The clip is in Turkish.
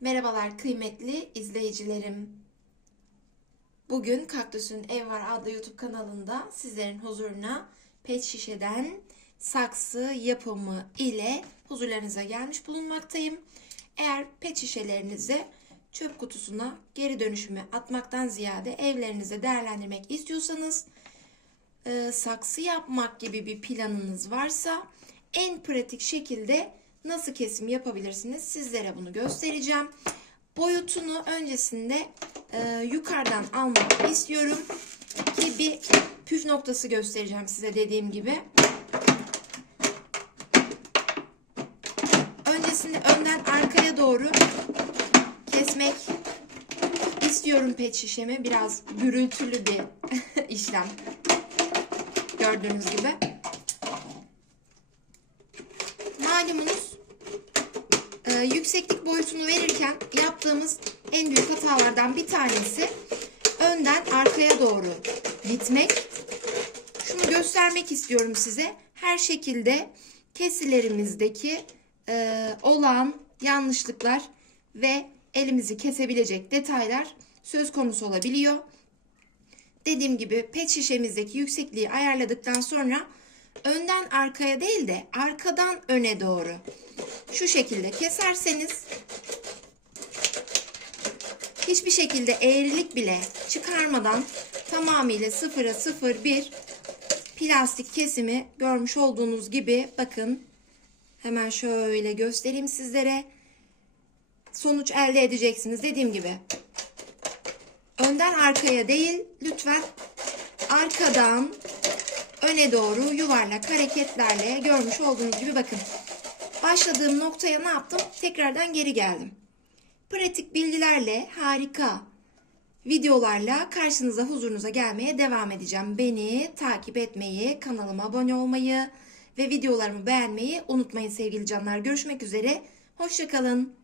Merhabalar kıymetli izleyicilerim. Bugün Kaktüs'ün Ev Var adlı YouTube kanalında sizlerin huzuruna pet şişeden saksı yapımı ile huzurlarınıza gelmiş bulunmaktayım. Eğer pet şişelerinizi çöp kutusuna geri dönüşüme atmaktan ziyade evlerinize değerlendirmek istiyorsanız e, saksı yapmak gibi bir planınız varsa en pratik şekilde nasıl kesim yapabilirsiniz sizlere bunu göstereceğim. Boyutunu öncesinde e, yukarıdan almak istiyorum ki bir püf noktası göstereceğim size dediğim gibi. Öncesinde önden arkaya doğru kesmek istiyorum pet şişemi. Biraz gürültülü bir işlem. Gördüğünüz gibi. Malumunuz yükseklik boyutunu verirken yaptığımız en büyük hatalardan bir tanesi önden arkaya doğru gitmek. Şunu göstermek istiyorum size. Her şekilde kesilerimizdeki e, olan yanlışlıklar ve elimizi kesebilecek detaylar söz konusu olabiliyor. Dediğim gibi pet şişemizdeki yüksekliği ayarladıktan sonra önden arkaya değil de arkadan öne doğru şu şekilde keserseniz hiçbir şekilde eğrilik bile çıkarmadan tamamıyla sıfıra sıfır bir plastik kesimi görmüş olduğunuz gibi bakın. Hemen şöyle göstereyim sizlere. Sonuç elde edeceksiniz dediğim gibi. Önden arkaya değil lütfen arkadan öne doğru yuvarlak hareketlerle görmüş olduğunuz gibi bakın. Başladığım noktaya ne yaptım? Tekrardan geri geldim. Pratik bilgilerle harika videolarla karşınıza huzurunuza gelmeye devam edeceğim. Beni takip etmeyi, kanalıma abone olmayı ve videolarımı beğenmeyi unutmayın sevgili canlar. Görüşmek üzere. Hoşçakalın.